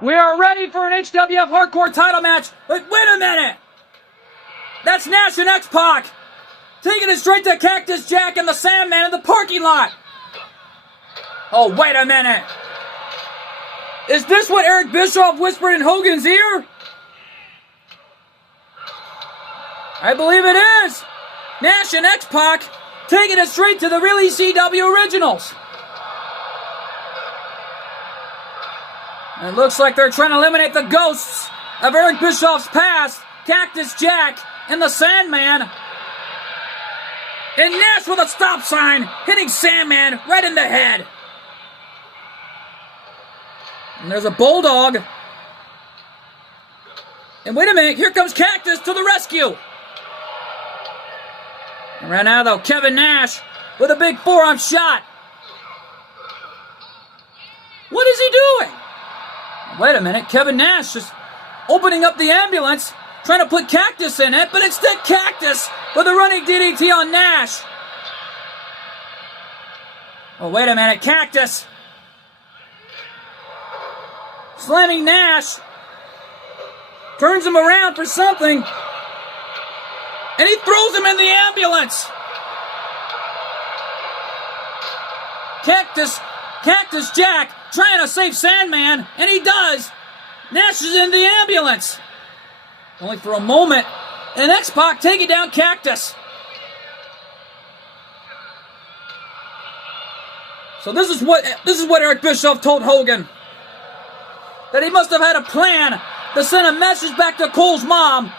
We are ready for an HWF Hardcore title match. But wait a minute! That's Nash and X-Pac taking it straight to Cactus Jack and the Sandman in the parking lot. Oh, wait a minute. Is this what Eric Bischoff whispered in Hogan's ear? I believe it is. Nash and X-Pac taking it straight to the real ECW originals. It looks like they're trying to eliminate the ghosts of Eric Bischoff's past, Cactus Jack and the Sandman. And Nash with a stop sign, hitting Sandman right in the head. And there's a bulldog. And wait a minute, here comes Cactus to the rescue. And right now though, Kevin Nash with a big forearm shot. What is he doing? Wait a minute, Kevin Nash is opening up the ambulance, trying to put Cactus in it, but instead Cactus with a running DDT on Nash. Oh, wait a minute, Cactus slamming Nash, turns him around for something, and he throws him in the ambulance. Cactus Jack trying to save Sandman, and he does. Nash is in the ambulance. Only for a moment, and X-Pac taking down Cactus. So this is what Eric Bischoff told Hogan. That he must have had a plan to send a message back to Cole's mom.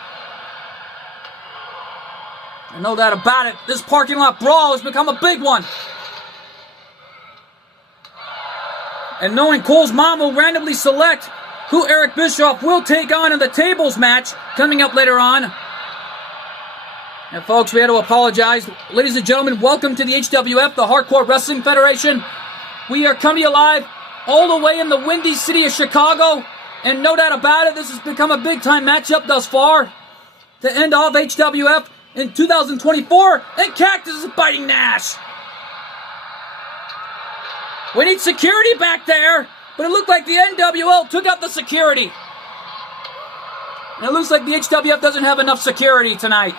And no doubt about it, this parking lot brawl has become a big one. And knowing Cole's mom will randomly select who Eric Bischoff will take on in the tables match coming up later on. And folks, we had to apologize. Ladies and gentlemen, welcome to the HWF, the Hardcore Wrestling Federation. We are coming to you live all the way in the windy city of Chicago. And no doubt about it, this has become a big-time matchup thus far to end off HWF in 2024. And Cactus is biting Nash. We need security back there, but it looked like the NWO took out the security. And it looks like the HWF doesn't have enough security tonight.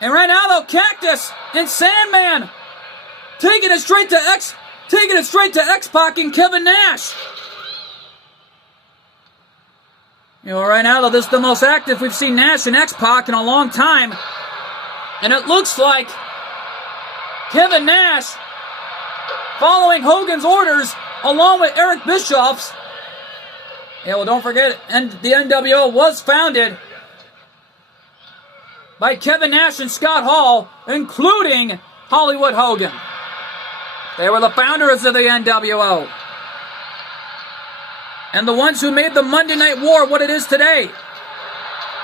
And right now, though, Cactus and Sandman taking it straight to X-Pac and Kevin Nash. You know, right now, though, this is the most active we've seen Nash and X-Pac in a long time. And it looks like Kevin Nash, following Hogan's orders, along with Eric Bischoff's. Yeah, well, don't forget, and the NWO was founded by Kevin Nash and Scott Hall, including Hollywood Hogan. They were the founders of the NWO. And the ones who made the Monday Night War what it is today.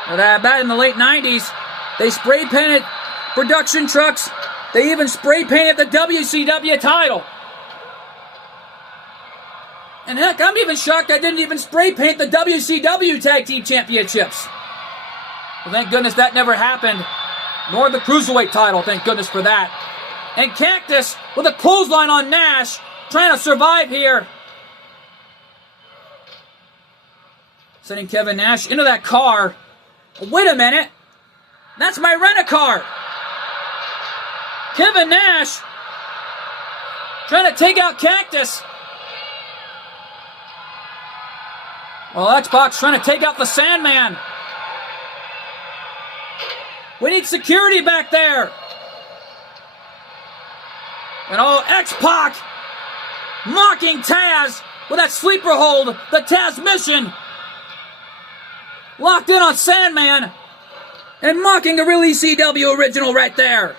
Back in the late 90s, they spray painted production trucks. They even spray painted the WCW title. And heck, I'm even shocked I didn't even spray paint the WCW Tag Team Championships. Well, thank goodness that never happened. Nor the Cruiserweight title, thank goodness for that. And Cactus with a clothesline on Nash, trying to survive here. Sending Kevin Nash into that car. Oh, wait a minute. That's my rent-a-car. Kevin Nash trying to take out Cactus. Well, X-Pac's trying to take out the Sandman. We need security back there. And X-Pac mocking Taz with that sleeper hold, the Taz mission. Locked in on Sandman and mocking a real ECW original right there.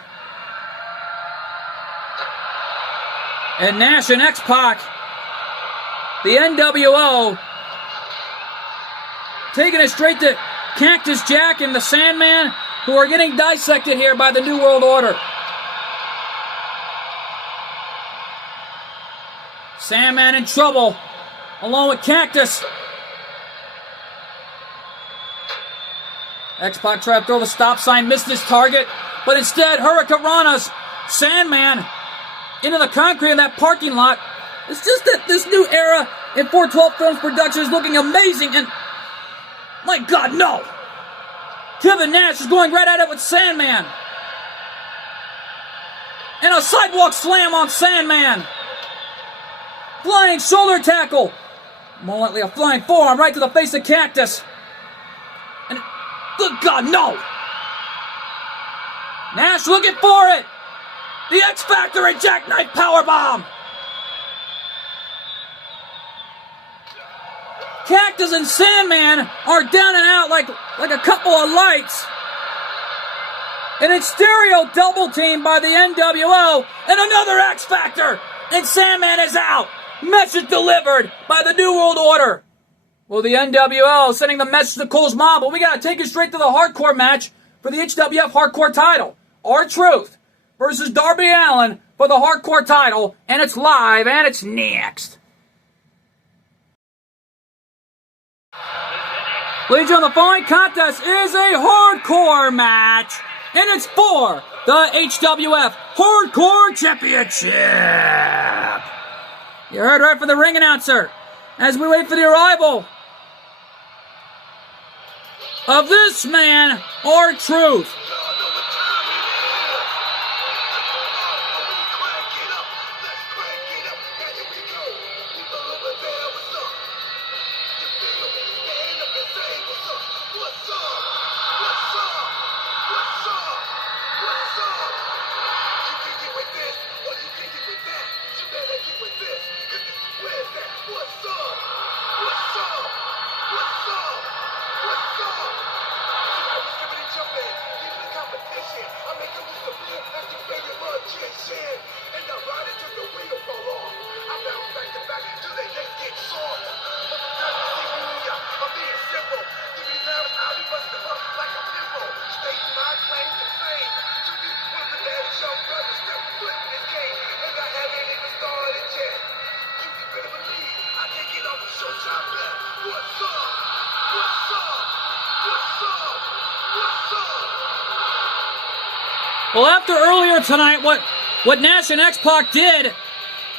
And Nash and X-Pac, the NWO, taking it straight to Cactus Jack and the Sandman, who are getting dissected here by the New World Order. Sandman in trouble, along with Cactus. X-Pac tried to throw the stop sign, missed his target, but instead Hurricanrana's Sandman into the concrete in that parking lot. It's just that this new era And 412 Films production is looking amazing. And my God, no! Kevin Nash is going right at it with Sandman. And a sidewalk slam on Sandman. Flying shoulder tackle. More likely a flying forearm right to the face of Cactus. And good God, no! Nash looking for it. The X Factor and Jackknife Powerbomb. Cactus and Sandman are down and out like a couple of lights. And it's stereo double team by the NWO. And another X Factor. And Sandman is out. Message delivered by the New World Order. Well, the NWO sending the message to Cole's mom, but we got to take it straight to the hardcore match for the HWF hardcore title. R-Truth versus Darby Allin for the hardcore title, and it's live, and it's next. Ladies and gentlemen, the following contest is a hardcore match, and it's for the HWF Hardcore Championship. You heard right from the ring announcer as we wait for the arrival of this man, R-Truth. Well, after earlier tonight, what Nash and X-Pac did,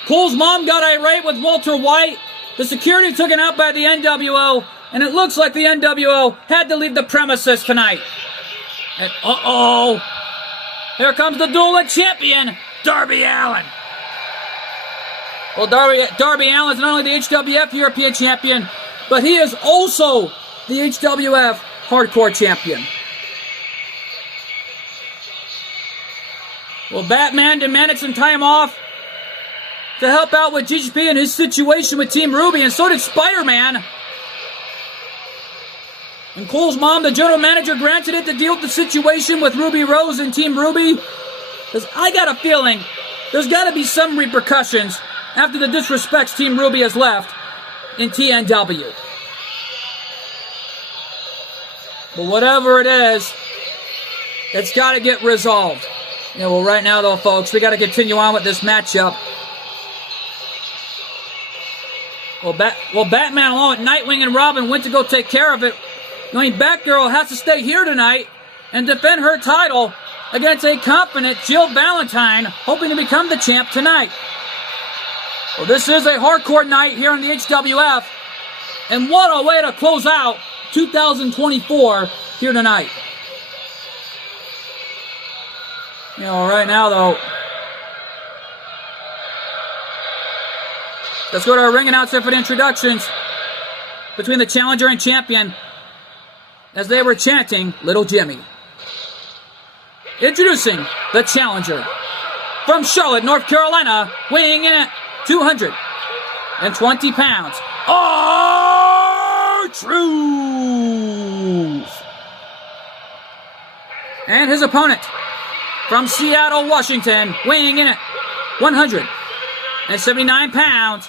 Cole's mom got irate with Walter White. The security took it out by the NWO, and it looks like the NWO had to leave the premises tonight. And uh-oh, here comes the dueling champion, Darby Allin. Well, Darby Allin is not only the HWF European champion, but he is also the HWF Hardcore champion. Well, Batman demanded some time off to help out with GGP and his situation with Team Ruby, and so did Spider-Man. And Cole's mom, the general manager, granted it to deal with the situation with Ruby Rose and Team Ruby. Because I got a feeling there's got to be some repercussions after the disrespects Team Ruby has left in TNW. But whatever it is, it's got to get resolved. Yeah, well, right now, though, folks, we got to continue on with this matchup. Well, Batman, along with Nightwing and Robin, went to go take care of it. I mean, Batgirl has to stay here tonight and defend her title against a confident Jill Valentine, hoping to become the champ tonight. Well, this is a hardcore night here in the HWF, and what a way to close out 2024 here tonight. You know, right now, though, let's go to our ring announcer for the introductions between the challenger and champion as they were chanting Little Jimmy. Introducing the challenger from Charlotte, North Carolina, weighing in at 220 pounds, R-Truth. And his opponent from Seattle, Washington, weighing in at 179 pounds.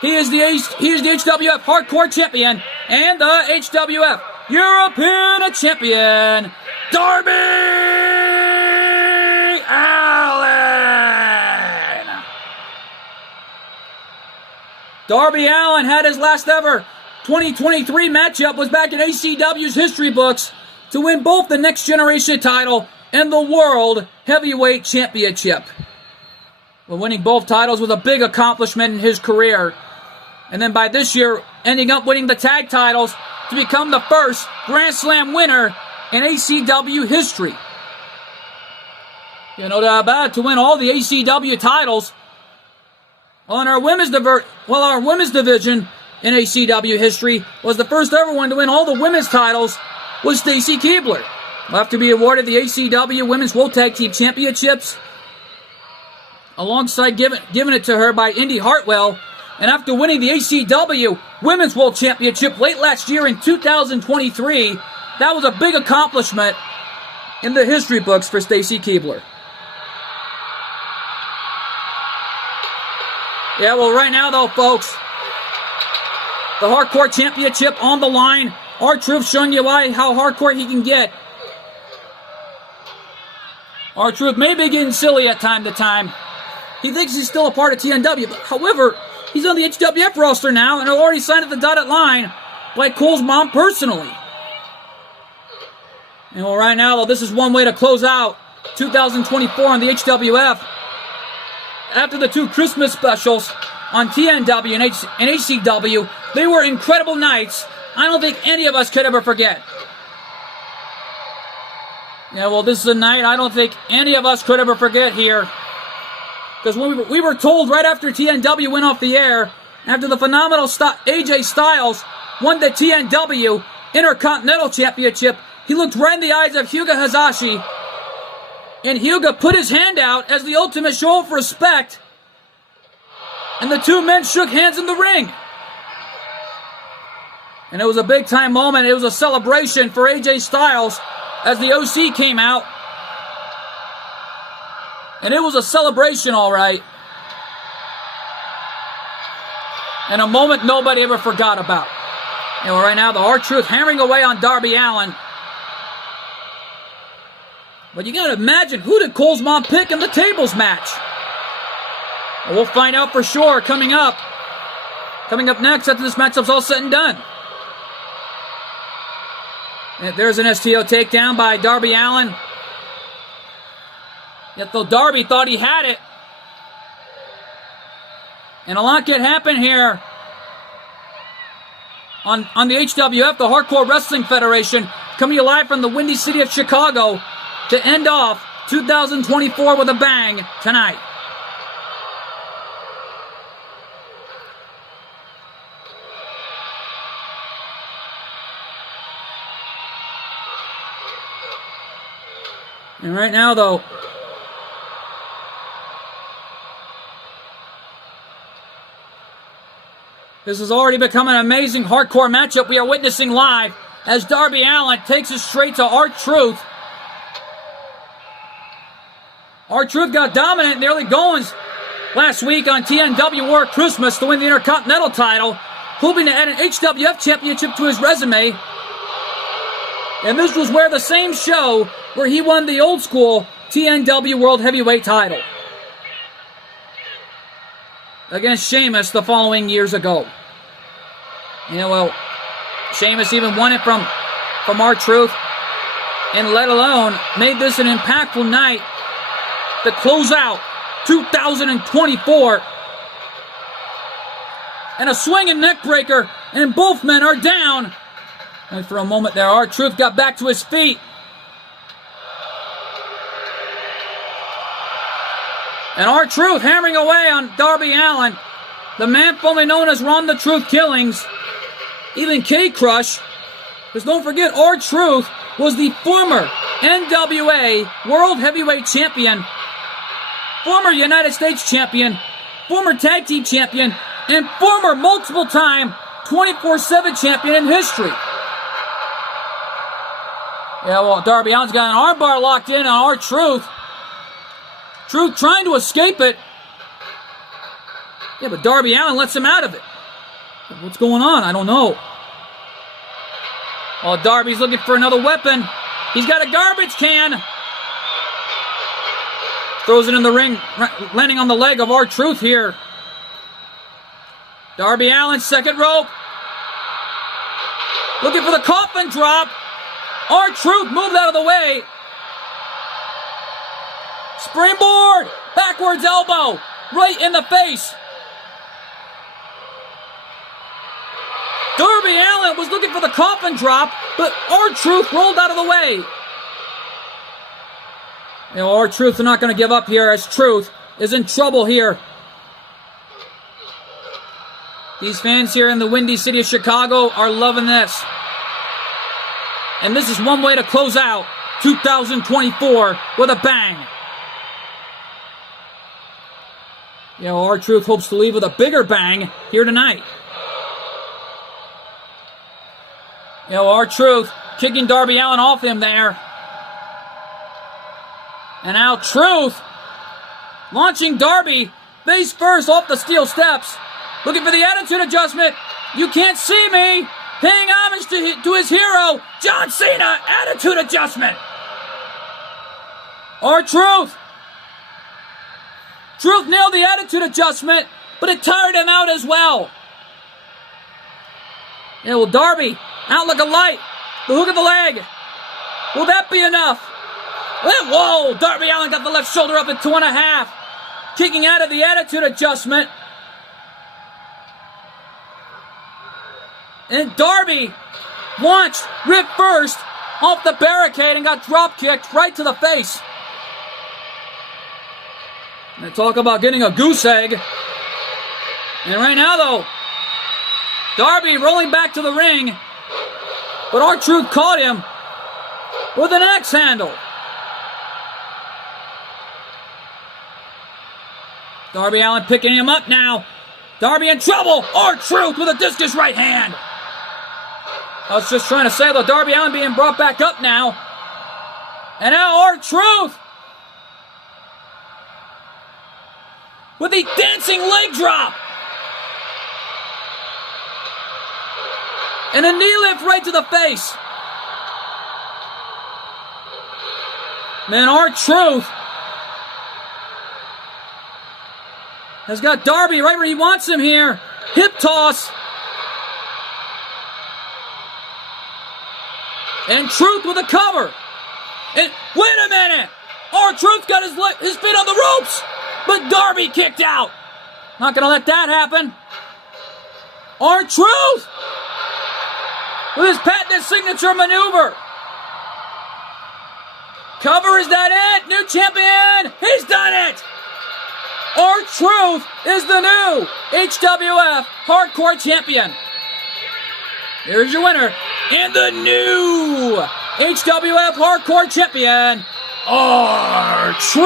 He is the HWF Hardcore Champion and the HWF European Champion, Darby Allin. Darby Allin had his last ever 2023 matchup was back in ACW's history books to win both the Next Generation title and the World Heavyweight Championship. Well, winning both titles was a big accomplishment in his career. And then by this year, ending up winning the tag titles to become the first Grand Slam winner in ACW history. You know, to win all the ACW titles. On our women's division in ACW history was the first ever one to win all the women's titles was Stacy Keibler. Will have to be awarded the ACW Women's World Tag Team Championships, alongside given it to her by Indy Hartwell. And after winning the ACW Women's World Championship late last year in 2023, that was a big accomplishment in the history books for Stacy Keibler. Yeah, well, right now, though, folks, the Hardcore Championship on the line. R-Truth showing you how hardcore he can get. R-Truth may be getting silly at time to time. He thinks he's still a part of TNW, but however, he's on the HWF roster now and already signed at the dotted line by Cole's mom personally. And well, right now, though, this is one way to close out 2024 on the HWF. After the two Christmas specials on TNW and HCW, they were incredible nights. I don't think any of us could ever forget. Yeah, well, this is a night I don't think any of us could ever forget here. Because we were told right after TNW went off the air, after the phenomenal AJ Styles won the TNW Intercontinental Championship, he looked right in the eyes of Hyuga Hazashi, and Hyuga put his hand out as the ultimate show of respect, and the two men shook hands in the ring. And it was a big time moment. It was a celebration for AJ Styles as the OC came out. And it was a celebration, all right. And a moment nobody ever forgot about. And right now, the R-Truth hammering away on Darby Allin. But you gotta imagine, who did Cole's mom pick in the tables match? Well, we'll find out for sure coming up. Coming up next after this matchup's all said and done. And there's an STO takedown by Darby Allin. Yet though Darby thought he had it. And a lot can happen here on the HWF, the Hardcore Wrestling Federation, coming to you live from the Windy City of Chicago to end off 2024 with a bang tonight. And right now, though, this has already become an amazing hardcore matchup we are witnessing live as Darby Allin takes it straight to R-Truth. R-Truth got dominant in the early goings last week on TNW War Christmas to win the Intercontinental title, hoping to add an HWF championship to his resume. And this was where the same show where he won the old school TNW World Heavyweight title against Sheamus the following years ago. Yeah, well, Sheamus even won it from R-Truth, and let alone made this an impactful night to close out 2024. And a swinging neck breaker, and both men are down. And for a moment there, R-Truth got back to his feet. And R-Truth hammering away on Darby Allin, the man formerly known as Ron the Truth Killings, even K-Crush. Because don't forget, R-Truth was the former NWA World Heavyweight Champion, former United States Champion, former Tag Team Champion, and former multiple-time 24/7 champion in history. Yeah, well, Darby Allin's got an armbar locked in on R-Truth. Truth trying to escape it. Yeah, but Darby Allin lets him out of it. What's going on? I don't know. Oh, Darby's looking for another weapon. He's got a garbage can. Throws it in the ring, landing on the leg of R-Truth here. Darby Allin, second rope. Looking for the coffin drop. R-Truth moved out of the way. Springboard! Backwards elbow! Right in the face! Darby Allin was looking for the coffin drop, but R-Truth rolled out of the way. You know, R-Truth are not going to give up here, as Truth is in trouble here. These fans here in the windy city of Chicago are loving this. And this is one way to close out 2024 with a bang. You know, R-Truth hopes to leave with a bigger bang here tonight. You know, R-Truth kicking Darby Allin off him there. And now Truth launching Darby face first off the steel steps. Looking for the attitude adjustment. You can't see me. Paying homage to his hero, John Cena. Attitude adjustment. R-Truth. Truth nailed the attitude adjustment, but it tired him out as well. Yeah, well, Darby, out like a light. The hook of the leg. Will that be enough? Whoa, Darby Allin got the left shoulder up at 2.5. Kicking out of the attitude adjustment. And Darby launched rib first off the barricade and got drop kicked right to the face. And talk about getting a goose egg. And right now, though, Darby rolling back to the ring. But R-Truth caught him with an axe handle. Darby Allin picking him up now. Darby in trouble. R-Truth with a discus right hand. I was just trying to say, though, Darby Allin being brought back up now. And now R-Truth with the dancing leg drop. And a knee lift right to the face. Man, R-Truth has got Darby right where he wants him here. Hip toss. And Truth with a cover. And wait a minute. R-Truth got his feet on the ropes. But Darby kicked out. Not going to let that happen. R-Truth with his patented signature maneuver. Cover, is that it? New champion. He's done it. R-Truth is the new HWF Hardcore Champion. Here's your winner and the new HWF Hardcore Champion, R-Truth.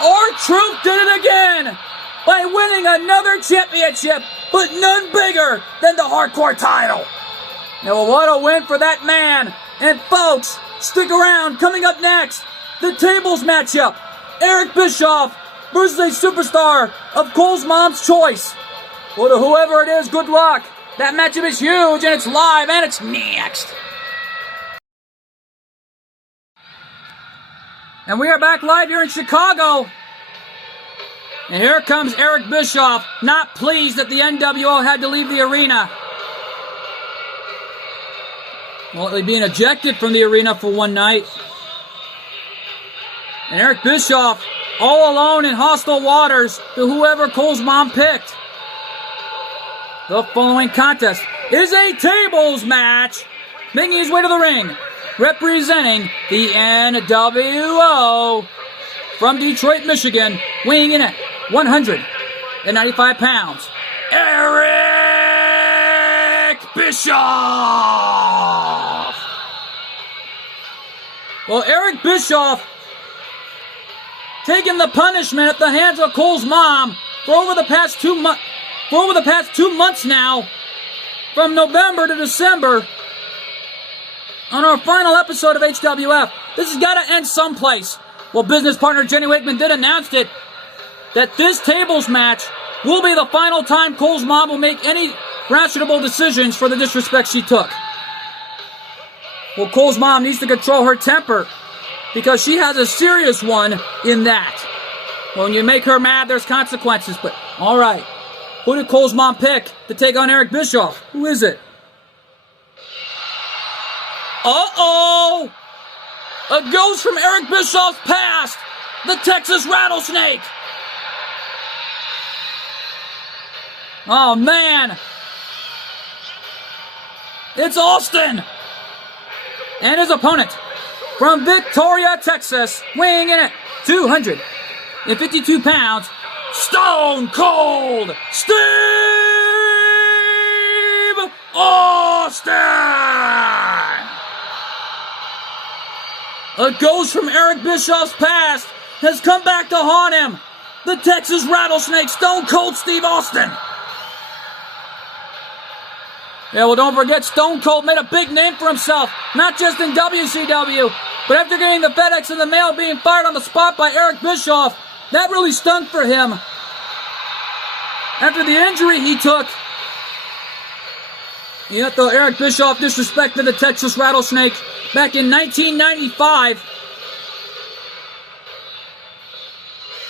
R-Truth did it again by winning another championship, but none bigger than the Hardcore title. Now, what a win for that man. And folks, stick around. Coming up next, the tables matchup. Eric Bischoff versus a superstar of Cole's mom's choice. Well, to whoever it is, good luck. That matchup is huge, and it's live, and it's next. And we are back live here in Chicago. And here comes Eric Bischoff, not pleased that the NWO had to leave the arena. Well, being ejected from the arena for one night. And Eric Bischoff all alone in hostile waters to whoever Cole's mom picked. The following contest is a tables match. Making his way to the ring, representing the NWO from Detroit, Michigan, weighing in at 195 pounds, Eric Bischoff. Well, Eric Bischoff taking the punishment at the hands of Cole's mom for over the past 2 months. For over the past 2 months now, from November to December, on our final episode of HWF. This has got to end someplace. Well, business partner Jenny Wakeman did announce it, that this tables match will be the final time Cole's mom will make any rational decisions for the disrespect she took. Well, Cole's mom needs to control her temper, because she has a serious one in that. When you make her mad, there's consequences, but all right. Who did Cole's mom pick to take on Eric Bischoff? Who is it? Uh-oh! A ghost from Eric Bischoff's past! The Texas Rattlesnake! Oh, man. It's Austin. And his opponent from Victoria, Texas, weighing in at 252 pounds, Stone Cold Steve Austin! A ghost from Eric Bischoff's past has come back to haunt him. The Texas Rattlesnake, Stone Cold Steve Austin. Yeah, well, don't forget, Stone Cold made a big name for himself, not just in WCW, but after getting the FedEx in the mail being fired on the spot by Eric Bischoff, that really stunk for him. After the injury he took, yet though Eric Bischoff disrespected the Texas Rattlesnake back in 1995.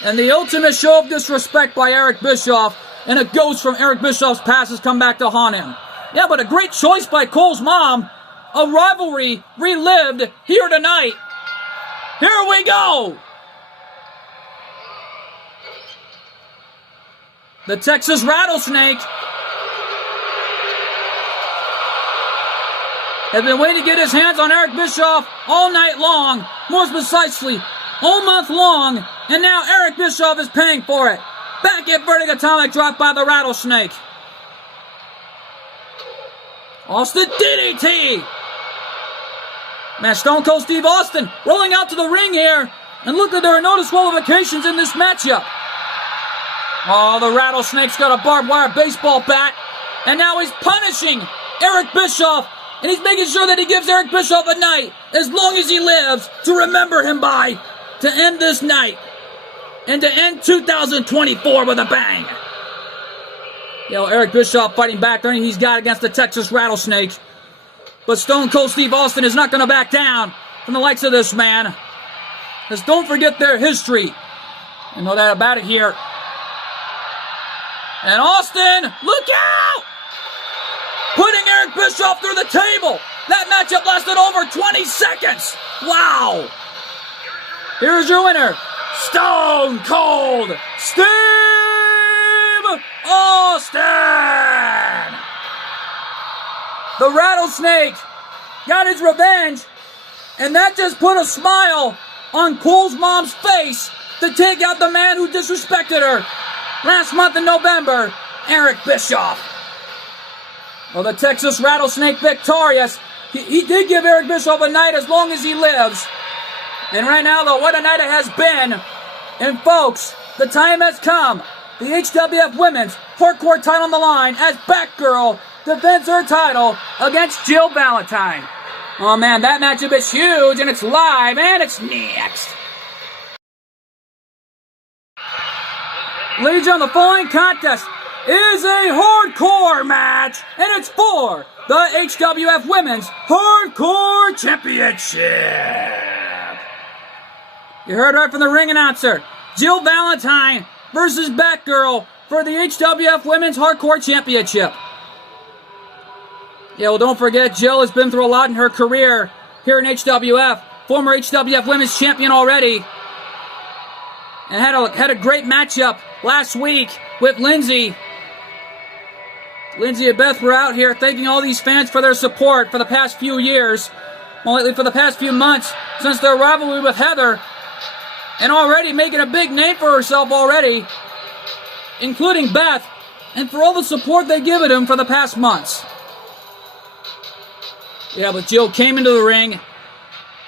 And the ultimate show of disrespect by Eric Bischoff, and a ghost from Eric Bischoff's past has come back to haunt him. Yeah, but a great choice by Cole's mom. A rivalry relived here tonight. Here we go. The Texas Rattlesnake has been waiting to get his hands on Eric Bischoff all night long. More precisely, all month long. And now Eric Bischoff is paying for it. Back inverting atomic drop by the Rattlesnake. Austin DDT. Man, Stone Cold Steve Austin rolling out to the ring here. And look, there are no disqualifications in this matchup. Oh, the Rattlesnake's got a barbed wire baseball bat. And now he's punishing Eric Bischoff. And he's making sure that he gives Eric Bischoff a night, as long as he lives, to remember him by, to end this night. And to end 2024 with a bang. Eric Bischoff fighting back there, and he's got against the Texas Rattlesnake. But Stone Cold Steve Austin is not going to back down from the likes of this man. Because don't forget their history. You know that about it here. And Austin, look out! Putting Eric Bischoff through the table. That matchup lasted over 20 seconds. Wow. Here's your winner, Stone Cold Steve Austin. The Rattlesnake got his revenge, and that just put a smile on Cole's mom's face to take out the man who disrespected her last month in November, Eric Bischoff. Well, the Texas Rattlesnake victorious. He did give Eric Bischoff a night as long as he lives. And right now, though, what a night it has been. And folks, the time has come. The HWF Women's Hardcore title on the line as Batgirl defends her title against Jill Valentine. Oh man, that matchup is huge, and it's live, and it's next. Ladies and gentlemen, the following contest is a hardcore match, and it's for the HWF Women's Hardcore Championship. You heard right from the ring announcer. Jill Valentine versus Batgirl for the HWF Women's Hardcore Championship. Yeah, well, don't forget, Jill has been through a lot in her career here in HWF. Former HWF Women's Champion already. And had a great matchup last week with Lindsay. Lindsay and Beth were out here thanking all these fans for their support for the past few years. Well, lately for the past few months since their rivalry with Heather. And already making a big name for herself already. Including Beth. And for all the support they've given him for the past months. Yeah, but Jill came into the ring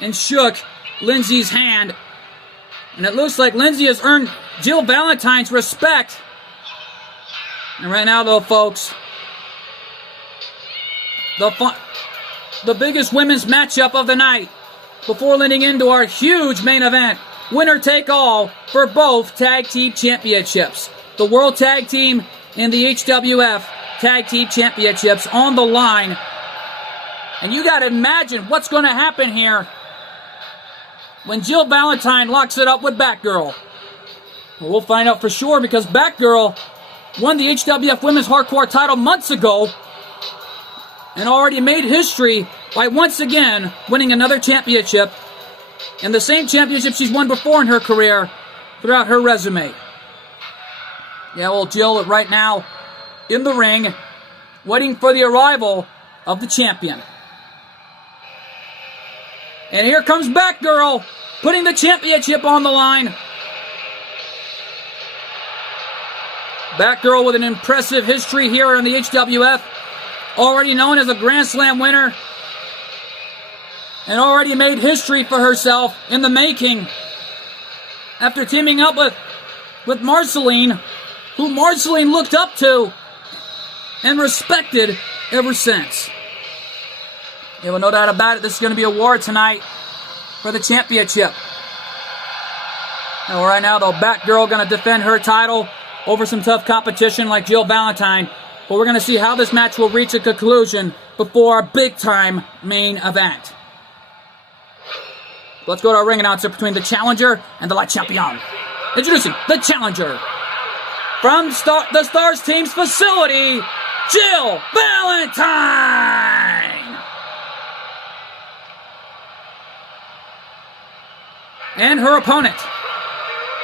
and shook Lindsay's hand. And it looks like Lindsay has earned Jill Valentine's respect. And right now, though, folks, the biggest women's matchup of the night before leading into our huge main event. Winner take all for both tag team championships. The World Tag Team and the HWF Tag Team Championships on the line. And you got to imagine what's going to happen here when Jill Valentine locks it up with Batgirl. Well, we'll find out for sure, because Batgirl won the HWF Women's Hardcore title months ago and already made history by once again winning another championship, and the same championship she's won before in her career throughout her resume. Yeah, well, Jill right now in the ring, waiting for the arrival of the champion. And here comes Batgirl, putting the championship on the line. Batgirl with an impressive history here in the HWF, already known as a Grand Slam winner, and already made history for herself in the making after teaming up with Marceline, who Marceline looked up to and respected ever since. Yeah, well, no doubt about it, this is going to be a war tonight for the championship. And right now, though, Batgirl going to defend her title over some tough competition like Jill Valentine. But we're going to see how this match will reach a conclusion before our big-time main event. Let's go to our ring announcer between the challenger and the light champion. Introducing the challenger from the Stars team's facility, Jill Valentine. And her opponent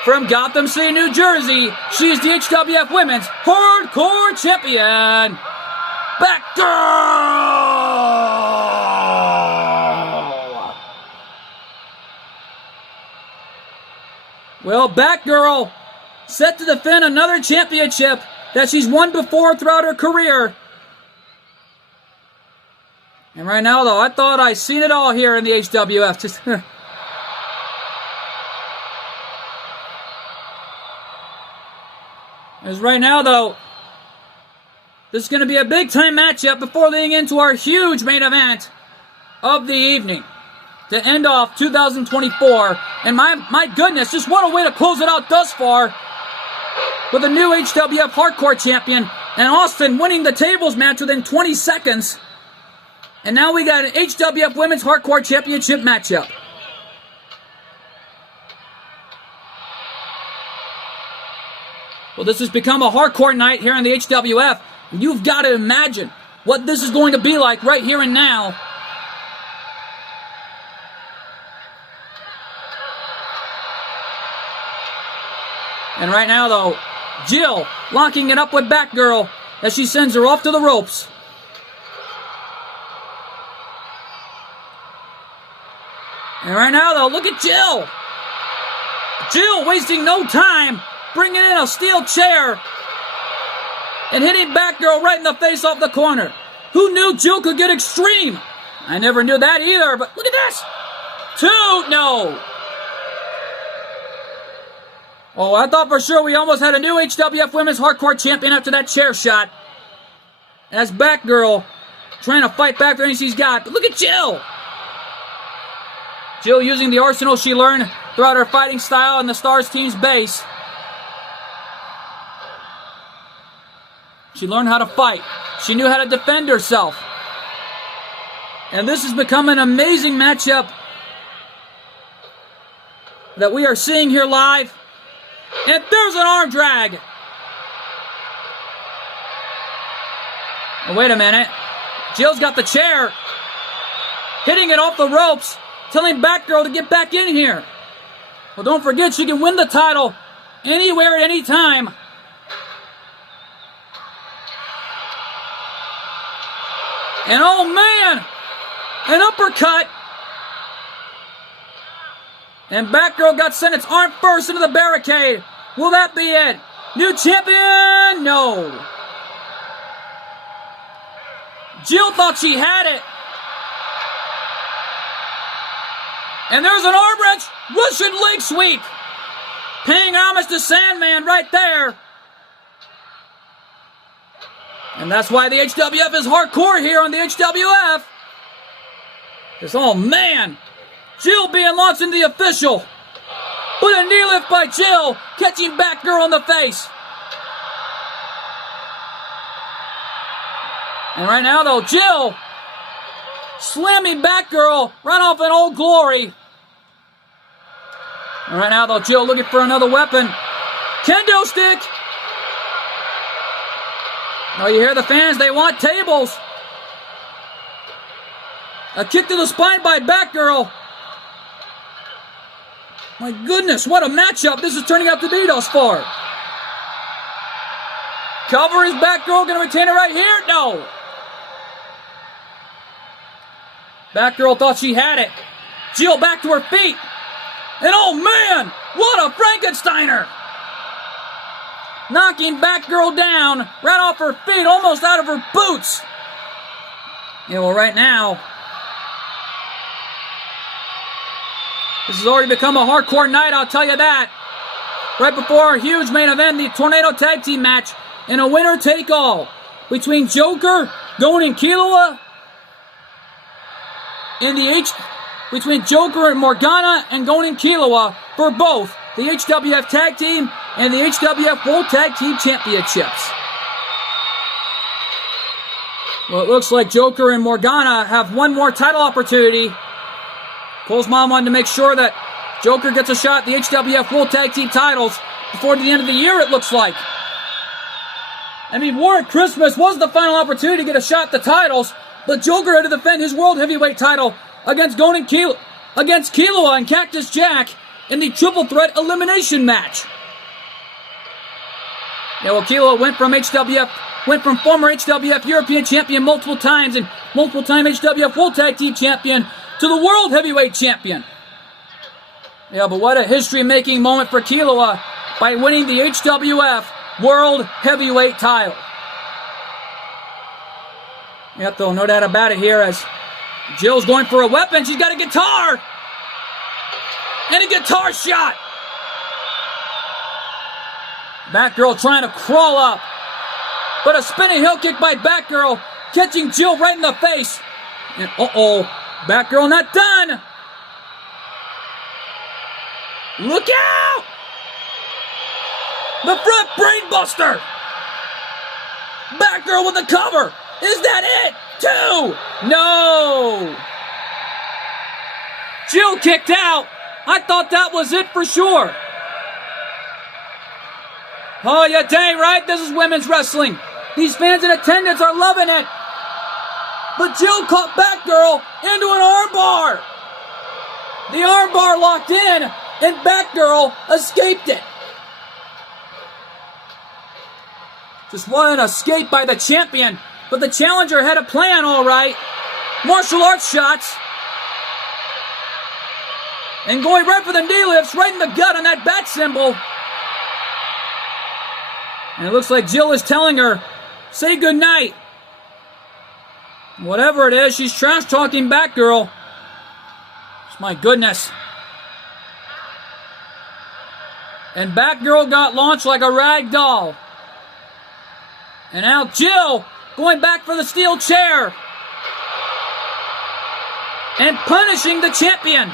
from Gotham City, New Jersey, she's the HWF Women's Hardcore Champion, Batgirl. Well, Batgirl set to defend another championship that she's won before throughout her career. And right now, though, I thought I seen it all here in the HWF. Just as right now, though, this is going to be a big-time matchup before leading into our huge main event of the evening to end off 2024. And my goodness, just what a way to close it out thus far with a new HWF Hardcore Champion and Austin winning the tables match within 20 seconds. And now we got an HWF Women's Hardcore Championship matchup. Well, this has become a hardcore night here in the HWF, and you've got to imagine what this is going to be like right here and now. And right now, though, Jill locking it up with Batgirl as she sends her off to the ropes. And right now, though, look at Jill. Jill wasting no time, bringing in a steel chair and hitting Batgirl right in the face off the corner. Who knew Jill could get extreme? I never knew that either, but look at this. 2, no. Oh, I thought for sure we almost had a new HWF Women's Hardcore Champion after that chair shot. As Batgirl trying to fight back for anything she's got. But look at Jill. Jill using the arsenal she learned throughout her fighting style in the Stars team's base. She learned how to fight. She knew how to defend herself. And this has become an amazing matchup that we are seeing here live. And there's an arm drag. Oh, wait a minute. Jill's got the chair. Hitting it off the ropes. Telling Batgirl to get back in here. Well, don't forget she can win the title anywhere at any time. And oh man, an uppercut. And Batgirl got sent its arm first into the barricade. Will that be it? New champion? No. Jill thought she had it. And there's an arm wrench, Russian leg sweep. Paying homage to Sandman right there. And that's why the HWF is hardcore here on the HWF. Because, oh man, Jill being launched into the official. With a knee lift by Jill, catching Batgirl in the face. And right now, though, Jill slamming Batgirl right off an Old Glory. And right now, though, Jill looking for another weapon. Kendo stick. Oh, you hear the fans? They want tables. A kick to the spine by Batgirl. My goodness, what a matchup this is turning out to be thus far. Cover, is Batgirl going to retain it right here? No. Batgirl thought she had it. Jill back to her feet. And oh man, what a Frankensteiner! Knocking Batgirl down right off her feet, almost out of her boots. Yeah, well, right now, this has already become a hardcore night, I'll tell you that. Right before our huge main event, the Tornado Tag Team match in a winner-take-all between Joker, Gon, and Killua, between Joker and Morgana and Gon and Killua for both the HWF Tag Team and the HWF World Tag Team Championships. Well, it looks like Joker and Morgana have one more title opportunity. Cole's mom wanted to make sure that Joker gets a shot at the HWF World Tag Team titles before the end of the year, it looks like. I mean, War at Christmas was the final opportunity to get a shot at the titles, but Joker had to defend his World Heavyweight title against Gon and against Killua and Cactus Jack in the Triple Threat Elimination match. Yeah, well, Killua went from former HWF European Champion multiple times and multiple-time HWF World Tag Team Champion to the World Heavyweight Champion. Yeah, but what a history-making moment for Killua by winning the HWF World Heavyweight title. Yep, though, no doubt about it here as Jill's going for a weapon. She's got a guitar! And a guitar shot! Batgirl trying to crawl up. But a spinning heel kick by Batgirl, catching Jill right in the face. And uh-oh, Batgirl not done! Look out! The front brainbuster! Batgirl with the cover! Is that it? 2! No! Jill kicked out! I thought that was it for sure. Oh, you dang right, this is women's wrestling. These fans in attendance are loving it. But Jill caught Batgirl into an armbar. The armbar locked in, and Batgirl escaped it. Just what an escape by the champion. But the challenger had a plan, all right. Martial arts shots. And going right for the knee lifts, right in the gut on that bat symbol. And it looks like Jill is telling her, say goodnight. Whatever it is, she's trash-talking Batgirl. My goodness. And Batgirl got launched like a rag doll. And now Jill going back for the steel chair. And punishing the champion.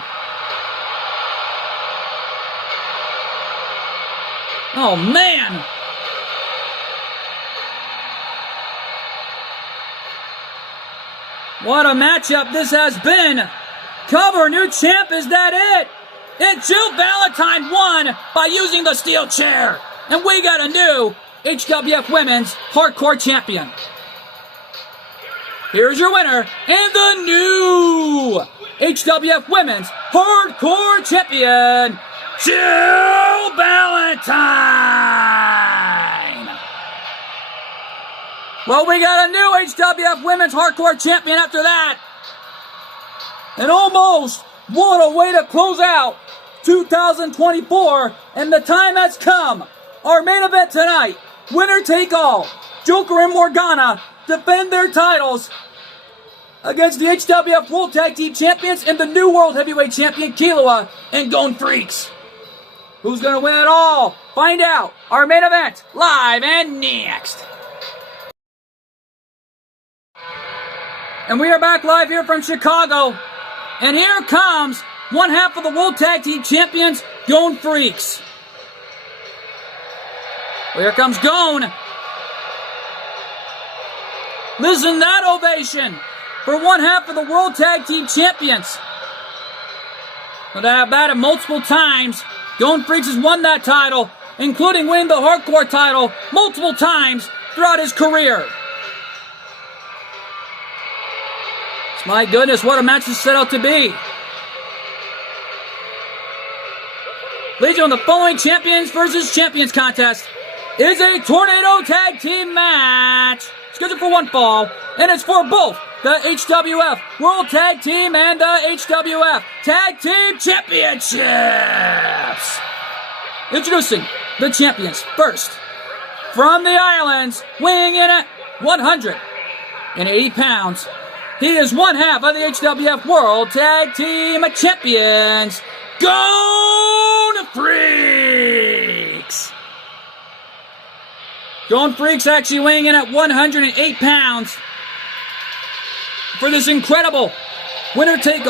Oh, man. What a matchup this has been. Cover, new champ, is that it? And Jill Valentine won by using the steel chair. And we got a new HWF Women's Hardcore Champion. Here's your winner and the new HWF Women's Hardcore Champion, Jill Valentine. Well, we got a new HWF Women's Hardcore Champion after that. And almost what a way to close out 2024. And the time has come. Our main event tonight, winner take all. Joker and Morgana defend their titles against the HWF World Tag Team Champions and the new World Heavyweight Champion, Killua and Gon Freaks. Who's going to win it all? Find out. Our main event, live and next. And we are back live here from Chicago. And here comes one half of the World Tag Team Champions, Gon Freaks. Well, here comes Gon. Listen to that ovation for one half of the World Tag Team Champions. No doubt about it, multiple times, Gon Freaks has won that title, including winning the Hardcore title multiple times throughout his career. My goodness, what a match this set out to be. Legion, the following Champions versus Champions contest is a Tornado Tag Team match scheduled for one fall, and it's for both the HWF World Tag Team and the HWF Tag Team Championships. Introducing the champions first. From the islands, weighing in at 180 pounds, he is one half of the HWF World Tag Team Champions, Gone Freaks! Gone Freaks actually weighing in at 108 pounds for this incredible winner take,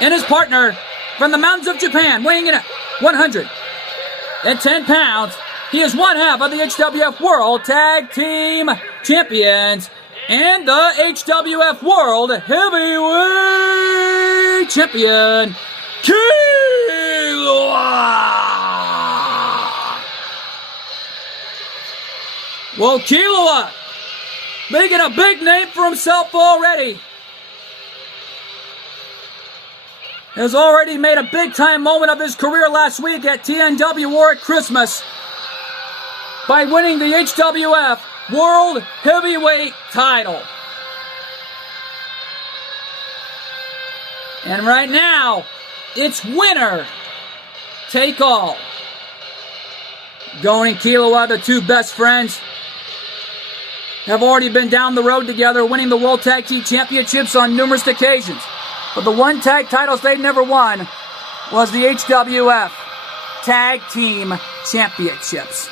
and his partner from the mountains of Japan, weighing in at 110 pounds. He is one half of the HWF World Tag Team Champions and the HWF World Heavyweight Champion, Killua! Well, Killua, making a big name for himself already, has already made a big-time moment of his career last week at TNW War at Christmas by winning the HWF World Heavyweight title. And right now, it's winner take all. Gon and Killua, the two best friends, have already been down the road together, winning the World Tag Team Championships on numerous occasions. But the one tag titles they never won was the HWF Tag Team Championships.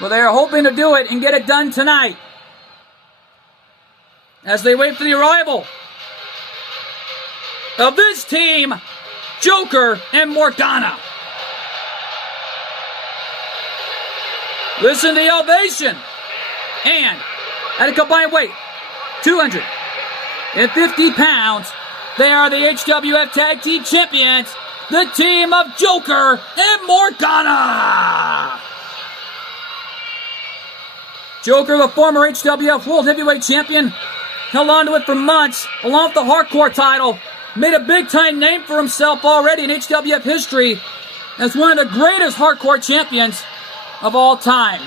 Well, they are hoping to do it and get it done tonight as they wait for the arrival of this team, Joker and Morgana. Listen to the ovation. And at a combined weight, 250 pounds, they are the HWF Tag Team Champions, the team of Joker and Morgana. Joker, the former HWF World Heavyweight Champion, held on to it for months, along with the Hardcore title, made a big-time name for himself already in HWF history as one of the greatest Hardcore champions of all time.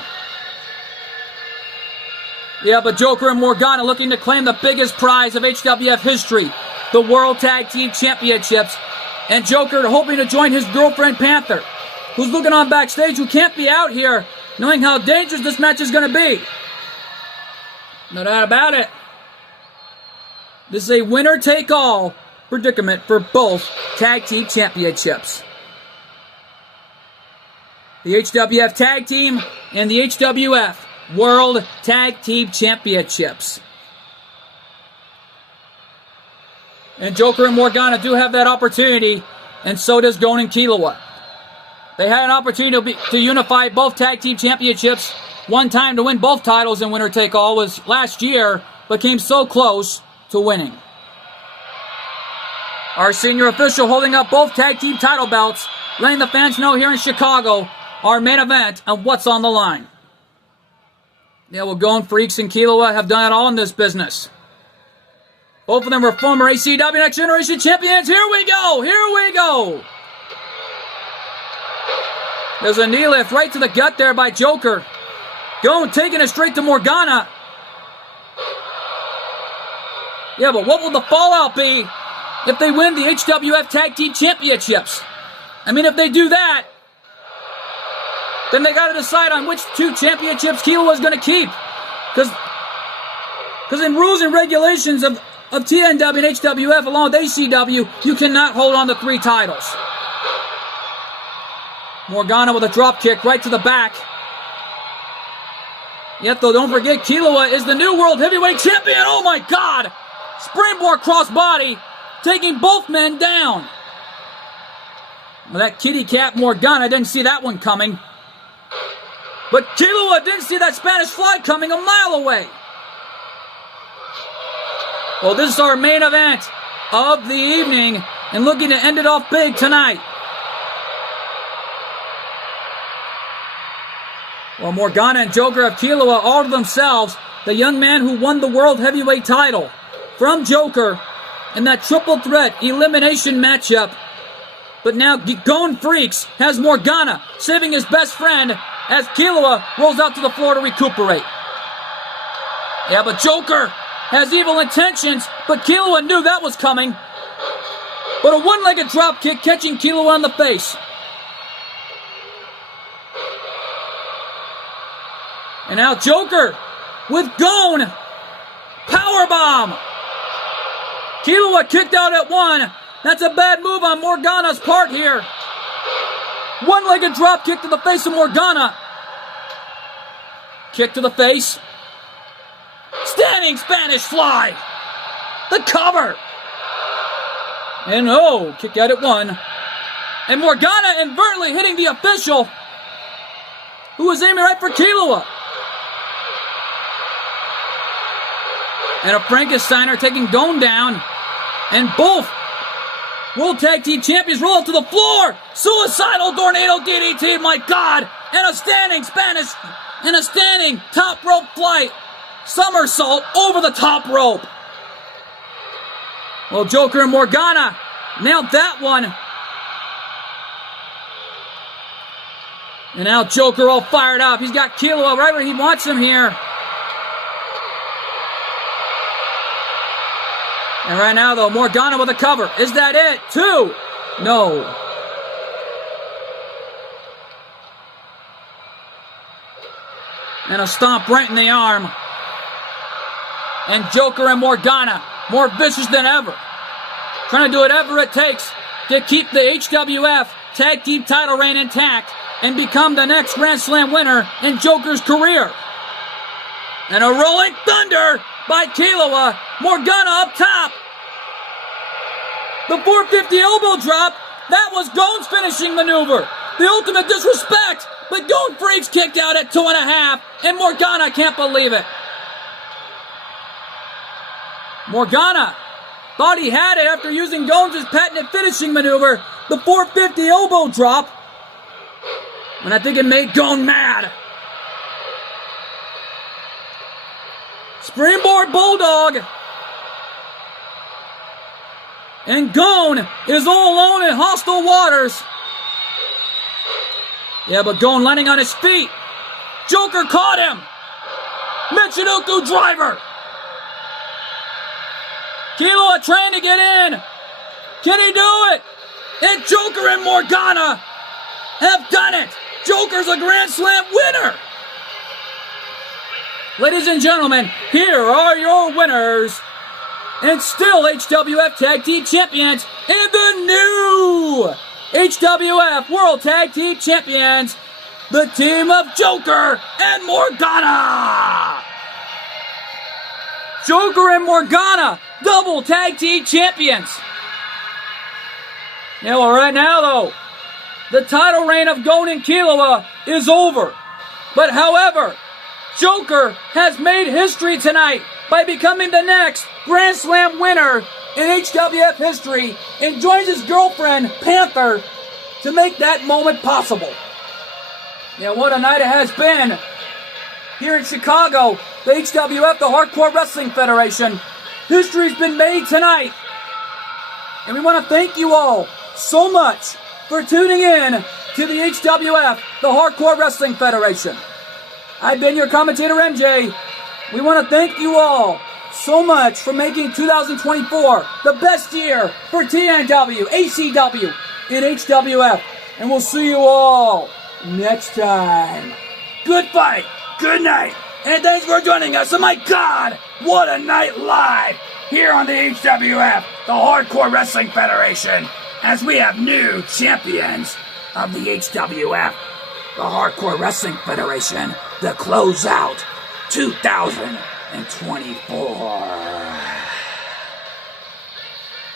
Yeah, but Joker and Morgana looking to claim the biggest prize of HWF history, the World Tag Team Championships. And Joker hoping to join his girlfriend Panther, who's looking on backstage, who can't be out here knowing how dangerous this match is going to be. No doubt about it. This is a winner-take-all predicament for both Tag Team Championships. The HWF Tag Team and the HWF World Tag Team Championships. And Joker and Morgana do have that opportunity, and so does Gon and Killua. They had an opportunity to unify both Tag Team Championships. One time to win both titles in winner take all was last year, but came so close to winning. Our senior official holding up both tag team title belts, letting the fans know here in Chicago our main event and what's on the line. Yeah, well, Gon Freaks and Killua have done it all in this business. Both of them were former ACW Next Generation champions. Here we go! Here we go! There's a knee lift right to the gut there by Joker. Gon taking it straight to Morgana. Yeah, but what will the fallout be if they win the HWF Tag Team Championships? I mean, if they do that, then they got to decide on which two championships Killua is going to keep. Because in rules and regulations of TNW and HWF along with ACW, you cannot hold on to three titles. Morgana with a drop kick right to the back. Yet, though, don't forget, Killua is the new World Heavyweight Champion. Oh, my God! Springboard crossbody, taking both men down. Well, that kitty cat Morgana didn't see that one coming. But Killua didn't see that Spanish Fly coming a mile away. Well, this is our main event of the evening, and looking to end it off big tonight. Well, Morgana and Joker have Killua all to themselves, the young man who won the World Heavyweight title from Joker in that triple threat elimination matchup. But now Gon Freaks has Morgana saving his best friend as Killua rolls out to the floor to recuperate. Yeah, but Joker has evil intentions, but Killua knew that was coming. But a one-legged drop kick catching Killua in the face. And now Joker with Gon. Powerbomb. Killua kicked out at one. That's a bad move on Morgana's part here. One-legged drop kick to the face of Morgana. Kick to the face. Standing Spanish fly. The cover. And kick out at one. And Morgana inadvertently hitting the official, who was aiming right for Killua. And a Frankensteiner taking Gon down. And both World Tag Team Champions roll up to the floor. Suicidal Tornado DDT, my God. And a standing top rope flight. Somersault over the top rope. Well, Joker and Morgana nailed that one. And now Joker all fired up. He's got Killua right where he wants him here. And right now, though, Morgana with a cover. Is that it? 2. No. And a stomp right in the arm. And Joker and Morgana, more vicious than ever. Trying to do whatever it takes to keep the HWF Tag Team title reign intact and become the next Grand Slam winner in Joker's career. And a rolling thunder by Killua. Morgana up top. The 450 elbow drop. That was Gon's finishing maneuver. The ultimate disrespect. But Gon Freaks kicked out at 2.5. And Morgana can't believe it. Morgana thought he had it after using Gon's patented finishing maneuver. The 450 elbow drop. And I think it made Gon mad. Springboard Bulldog. And Gon is all alone in hostile waters. Yeah, but Gon landing on his feet. Joker caught him. Michinoku driver. Killua trying to get in. Can he do it? And Joker and Morgana have done it. Joker's a Grand Slam winner. Ladies and gentlemen, here are your winners. And still HWF Tag Team Champions and the new HWF World Tag Team Champions, the team of Joker and Morgana. Joker and Morgana, double Tag Team Champions. Yeah, well, right now, though, the title reign of Gon and Killua is over. But however, Joker has made history tonight by becoming the next Grand Slam winner in HWF history and joins his girlfriend, Panther, to make that moment possible. Yeah, what a night it has been here in Chicago. The HWF, the Hardcore Wrestling Federation. History's been made tonight. And we want to thank you all so much for tuning in to the HWF, the Hardcore Wrestling Federation. I've been your commentator, MJ. We want to thank you all so much for making 2024 the best year for TNW, ACW, and HWF. And we'll see you all next time. Good fight, good night, and thanks for joining us. Oh my God, what a night live here on the HWF, the Hardcore Wrestling Federation, as we have new champions of the HWF, the Hardcore Wrestling Federation, the Closeout 2024.